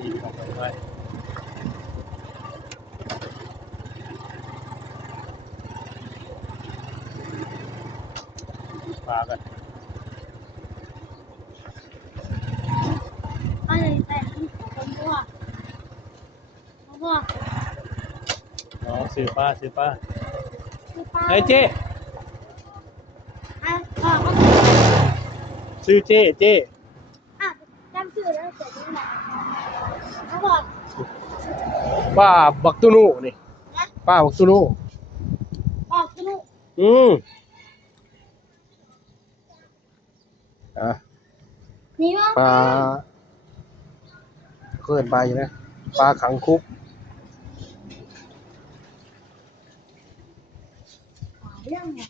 ดีของไปด้วยปลากันอะไรแต่คนพวกอ๋อซื้อปลาคือป้าเฮ้ยเจ๊ อ่ะพ่อเขาซื้อเจ๊อ่ะจำชื่อแล้วแต่นี่แหละเขาบอก ป้าบักตุนุนี่ป้าบักตุนุ บอกสนุกอ่ะนี่ว่าปลาเกินไปอยู่นะปลาขังคุกเรื่องไง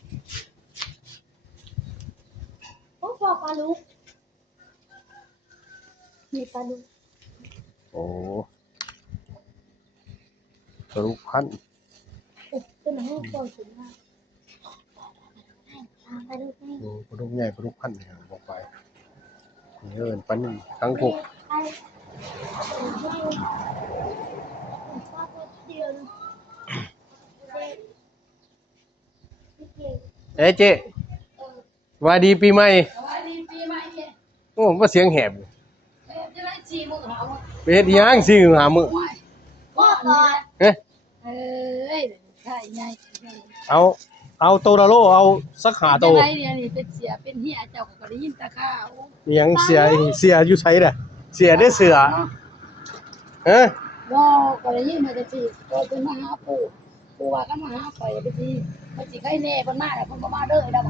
โอ้บอกปลาลูกมีปลาลูก โอ้ปลาลูกพัน เป็นหนังลูกโตสูงมากปลาลูกนี่ ปลาลูกใหญ่ปลาลูกพันเนี่ยบอกไปเกินปันนี่ขังคุกเอ้เจ๊ว่าดีปีใหม่โอ้ว่าเสียงแหบเป็ดย่างสิหามือ พ่อก่อน เอ๊ะ เอ้ยใช่ไง เอาโตดาโลเอาสักหาโต เป็นไรเนี่ยนี่เป็นเสียเป็นเฮียเจ้าก็ได้ยินตะข้าว เมียงเสียอยู่ไสน่ะเสียได้เสือเอ๊ะ บ่ก็ได้ยินมาแต่สิก็เป็นมาหาปู่ว่าก็มาหาข่อยไปสิมันสิใครแน่เพิ่นมาแล้วเพิ่นบ่มาเด้อดอก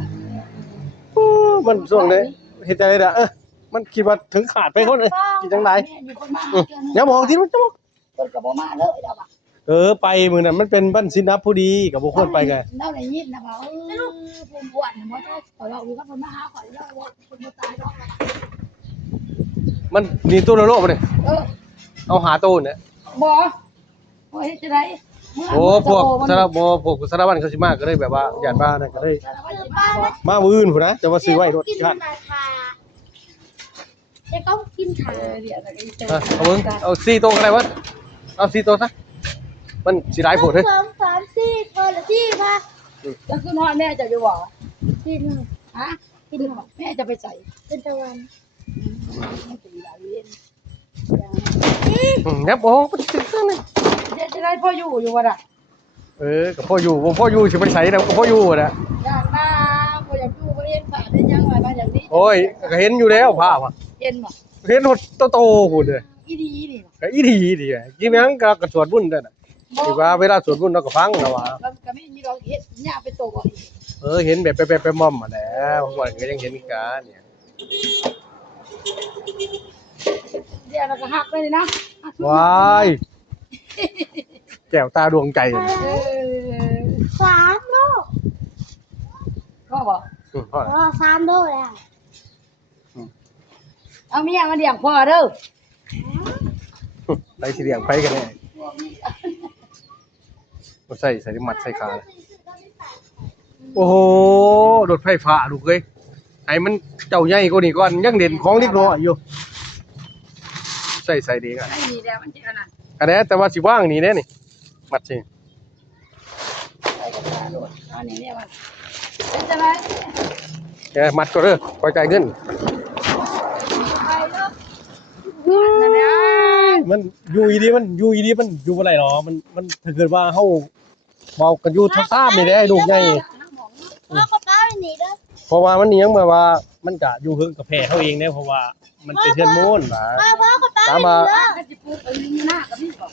มันช่วงนี้เฮ็ดจังได๋ล่ะมันคิดว่าถึงขาดไปคนคิดจังได๋ มีคนมา อย่ามองที่มันจะบอก เพิ่นก็บ่มาเด้อดอก ไปมื้อนั้นมันเป็นบ้านสินนับผู้ดีก็บ่ควรไปไง เนาได้ยินนะว่าผมบวชบ่ได้ขอเราอยู่กับเพิ่นมาหาข่อยแล้วเพิ่นบ่ตายดอก มันนี่โตดาโลบ่นี่ เอาหาโตเนี่ย บ่โอ้ยจะได้ โอ้พวกสารวัตรเขาสิมาก็เลยแบบว่าญาติบ้านนั่นก็เลยมามื้ออื่นพุ่นนะจะว่าซื้อไว้รถ กิน คัน ราคาจะต้องกินขา เดี๋ยวจะ เอาเบิ่งเอา4โตก็ได้วะเอา4โตซะมันสิหลายโพดเด้ สองสามสี่คนละที่มา แล้วคือนอนแม่จะอยู่บ่ กิน ฮะกินแม่จะไปใส่ เป็นตะวัน ครับโอ้มันสิซั่นนี่ จะได้พ่ออยู่วะล่ะ ก็พ่ออยู่บ่พ่ออยู่สิไปไสแล้วก็พ่ออยู่น่ะ อยากมาบ่อยากอยู่บ่เห็นผ่าได้ยังไงมาอย่างนี้ โอ้ยก็เห็นอยู่แล้วภาพอ่ะ เห็นบ่ เห็นโตๆพุ่นเด้อ อีดีนี่ ก็อีดีดิกินหยังก็สวดบุญนั่นน่ะสิว่าเวลาสวดบุญเราก็ฟังนะว่า ก็ไม่มีเราเห็นหญ้าไปโตบ่ เห็นแบบไปม่อมมาแล้วว่าก็ยังเห็นกันเนี่ย เดี๋ยวเราก็หักไปเลยนะ ว้ายแก้วตาดวงใจ สามโล ก็บ่ พ่อ อ๋อสามโลแล้ว เอาเมียมาเลี้ยงพ่อเด้อ ไปสิเลี้ยงไปกันแน่บ่ใส่มัดใส่ขาโอ้โหรถไฟฟ้าลูกเอ้ยไอ้มันเจ้าใหญ่กว่านี้ก่อนยังเด่นของเล็กน้อยอยู่ใส่ดีกัน ไอ้นี่แหละมันสิอันนั้น อันนี้แต่ว่าสิว่างนี่แน่นี่มัดสิ ใส่กระดาษโลดเอานี่เนี่ยมันเป็นจังได๋ แกมัดก็เด้อคอยจ่ายเงิน ไปเด้อนั่นแหละ มันอยู่ดีมันอยู่บ่ได้หรอมันถ้าเกิดว่าเฮาเมากันอยู่ท่าๆนี่แหละลูกใหญ่ พ่อกับป้าไปหนีเด้อ เพราะว่ามันนี่ยังมาว่ามันจะอยู่เฮิงกับแพ้เฮาเองเด้เพราะว่ามันเป็นเทือนมูลหลา พ่อกับป้า ตาม ไปห มา นีเด้อ ก็สิปลูกอยู่หน้าก็มีบ่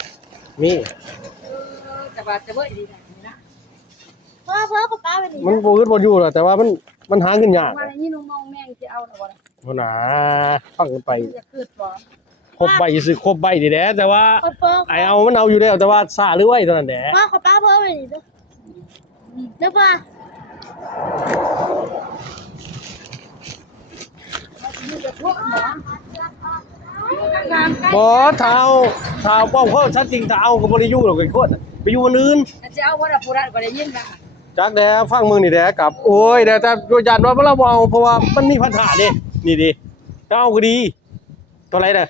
มี แต่ว่าจะเบิ่ดีนะ พ่อกับป้าไปหนี มันบ่อึดบ่อยู่หรอกแต่ว่ามันหาเงินยาก ว่านี่น้องมองแม่งสิเอาน่ะบ่ล่ะ บ่น่าฟังกันไป จะคืดบ่ ครบใบสิครบใบนี่แหละแต่ว่า พ่อ ไอ้เอามันเอาอยู่แล้วแต่ว่าซ่าหรือไว้เท่านั้นแหละ กับป้าเพิ่มไปหนีเด้อเด้อป้า อยู่จะพวกหมอ บ่ถ้าเว้าเขาชัดจริงถ้าเอาก็บ่ได้อยู่หรอกไอ้คนไปอยู่คนอื่น จะเอาว่าผู้รัฐก็ได้ยินนะ จักแด้ฟังมึงนี่แด้กับโอ้ยแต่ยันว่าเราบ่เอาเพราะว่ามันมีปัญหาดินี่ดิถ้าเอาก็ดีตัวไรเด้อ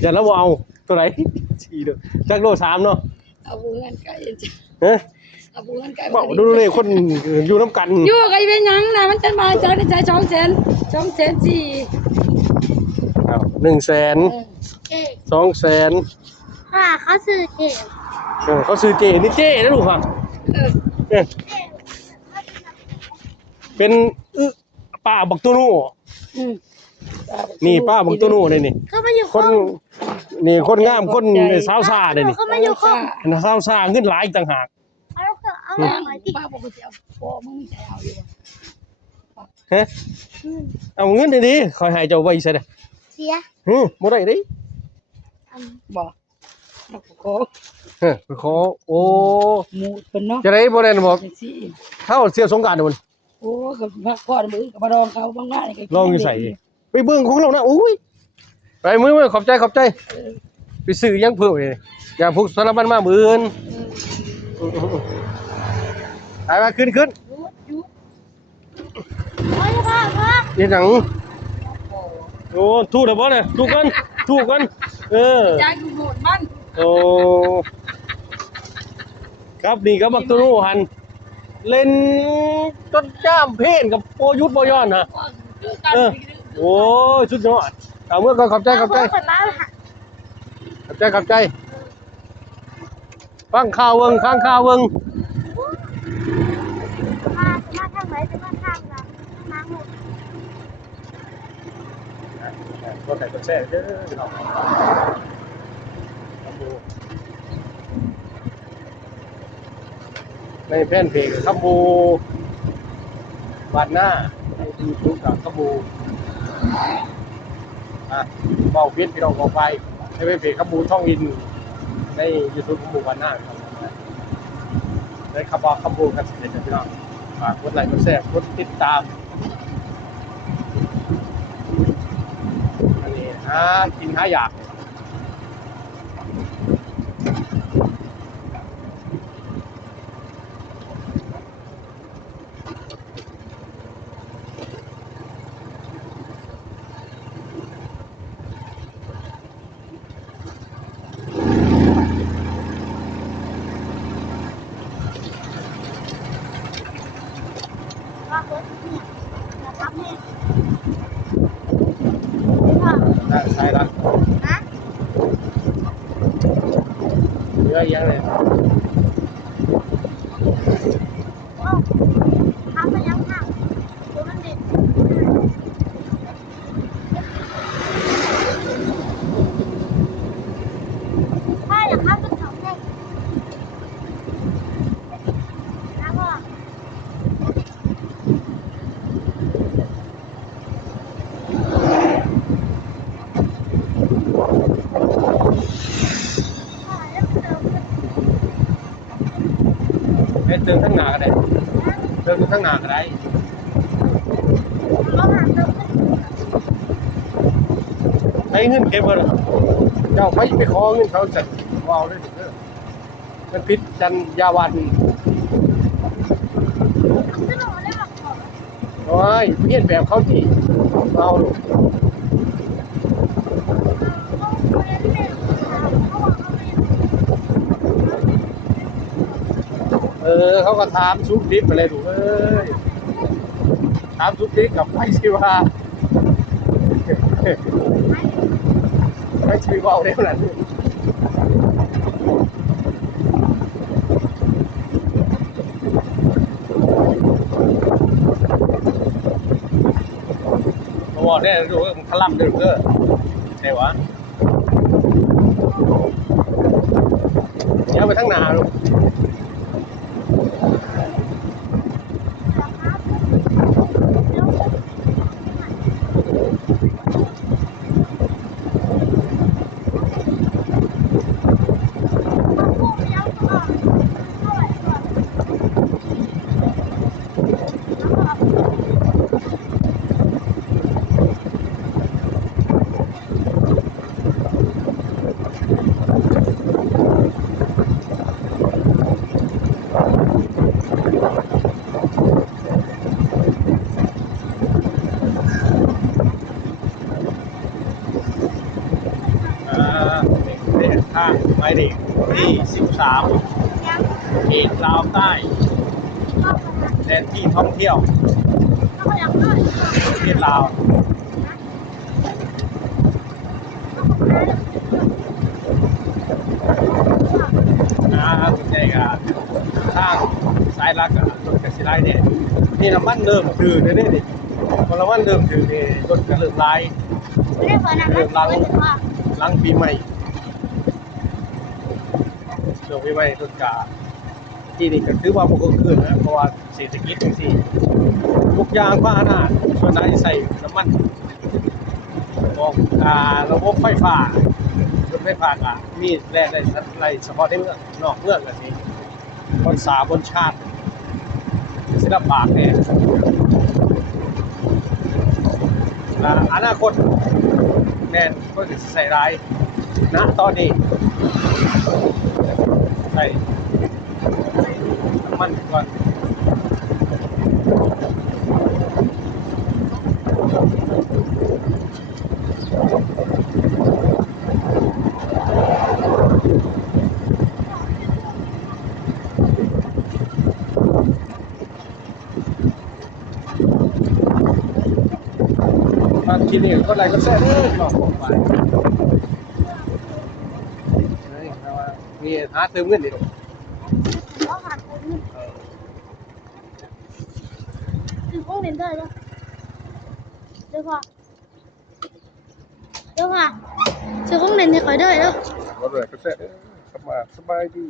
อย่าแล้วบ่เอาตัวไหนสี่เด้อจักโล3เนาะ เอาบุเงินไก่จ้ะ เฮ้ย เอาบุเงินไก่ เว้าดูเลยคนอยู่นํกัน อยู่ไก่เป็นหยังนะมันจะมาเจอในใจ200,000 200,000สี่ อ้าว100,000 เจ๊ 200,000 ค่ะเขาซื้อเจ๊ เขาซื้อเจนี่เจนะลูกค่ะ เออ เออเป็นป้าบักตัวนู้ อืม นี่ป้าบักตัวนู้นี่ เขามาอยู่ คน นี่คนงามคนสาวซ่าเด้นี่ เขามาอยู่ครบ สาวซ่าเงินหลายอีกต่างหาก เอาแล้วก็เอา ป้า หน่อยที่ บอกกูจะเอาพ่อมึงจะเอาอยู่ ฮะเอาเงินดีๆคอยให้เจ้าไว้ซะเด้อ เสีย บ่ได้เด้ บอกเอาขอ ไปขอโอ้ หมูเพิ่นเนาะ จะได้บ่ได้บอก จังซี่ เข้าเสียสงกรานต์มัน โอ้กับพักผ่อนมือกับมาดองเขาบางหน้านี่ก็ ลองอยู่ใส่ไปเบิ่งของเรานะอุ้ยไปมือขอบใจไปซื้อยังเพิ่มเลยอย่าพุกสารบัญมามื้ออื่นไปมาขึ้น โอ้ยพ่อ นี่หนังโอ้ถูกแล้วบ่เนี่ยถูกกันเออ ใจกูโหดมัน โอ้ครับนี่ก็บักตุนูหันเล่นจนจ้ามเพนกับโปยุทธบ่ย้อนนะเออโอ้ยสุดยอดเอาเมื่อก่อนขอบใจ คนบ้าค่ะ ฟังข่าวเบิ่งฟังข่าวเบิ่ง มาทางไหนจะมาทางไหนทางหมด ก็แต่ก็แซ่เด้อพี่น้องในแฟนเพจคัมบูวันหน้าในยูทูบกับคัมบูเบาพิษพี่น้องบอกไปในแฟนเพจคัมบูท่องอินในยูทูบคัมบูวันหน้าในคำบอกคัมบูกันเสร็จพี่น้องฝากกดไลค์กดแชร์กดติดตามอันนี้กินหาอยากว่าเบิร์ดเนี่ยนะครับเนี่ยพ่อ ใช่ละ นะ เยอะแยะเลย โอ้ทำไปยังทางดูมันเด็ดใช่เหรอครับเป็นของเด็กนะพ่อ ให้เติมข้างหน้าก็ได้เติมข้างหน้าก็ได้ เราหาเติมขึ้น ให้เงินเก็บไว้เลยเจ้าไปขอเงินเขาจัดว้าวเลยเด้อมันพิษจันยาวัน ขึ้นหนูได้บอกผม โอ้ยเพี้ยนแบบเขาจีเอาลูก เขาเรียนเด็กเขาบอกเขาเรียน เขาก็ถามซุปดิบไปเลยลูกเอ้ยถามซุปดิบกับไม่ชีว่าไม่ชีว่าเร็วนั่นตัวเนี่ยดูมันขลั่มเด้อเด้อใช่วะเดี๋ยวไปทั้งนาลูก เด็กที่13เขตลาวใต้แดนที่ท่องเที่ยวประเทศลาวส่วนใหญ่ก็ทางสายลักอะรถกระสิไลเนี่ยนี่น้ำมันเริ่มถือเนี่ยนี่พอน้ำมันเริ่มถือเนี่ยรถก็เริ่มไล่ ไม่ได้เปิดน้ำมันเปิดเลยว่า หลังปีใหม่ช่วงปีใหม่รถกาที่นี่ก็ถือว่าปกติขึ้นนะเพราะว่าเศรษฐกิจจังซี่ทุกอย่างพาหนะส่วนใหญ่ใส่น้ำมันบอกระบบไฟฟ้ารถไฟฟ้าก็มีแล่นได้ไรเฉพาะในเมืองนอกเมืองก็สิบนสาบนชาติศิลปะเนี่ยอนาคตแน่นก็จะใส่ร้ายณตอนนี้ใส่น้ำมันก่อนบางทีนี่ก็ไรก็แซ่หลอกผมไปมีหาเติมเงินดิ เขาขาดคนคือห้องเรียนได้แล้วเดี๋ยวค่ะซื้อห้องเรียนให้คอยได้แล้ว รถเลยก็แซ่ขับมาสบายดี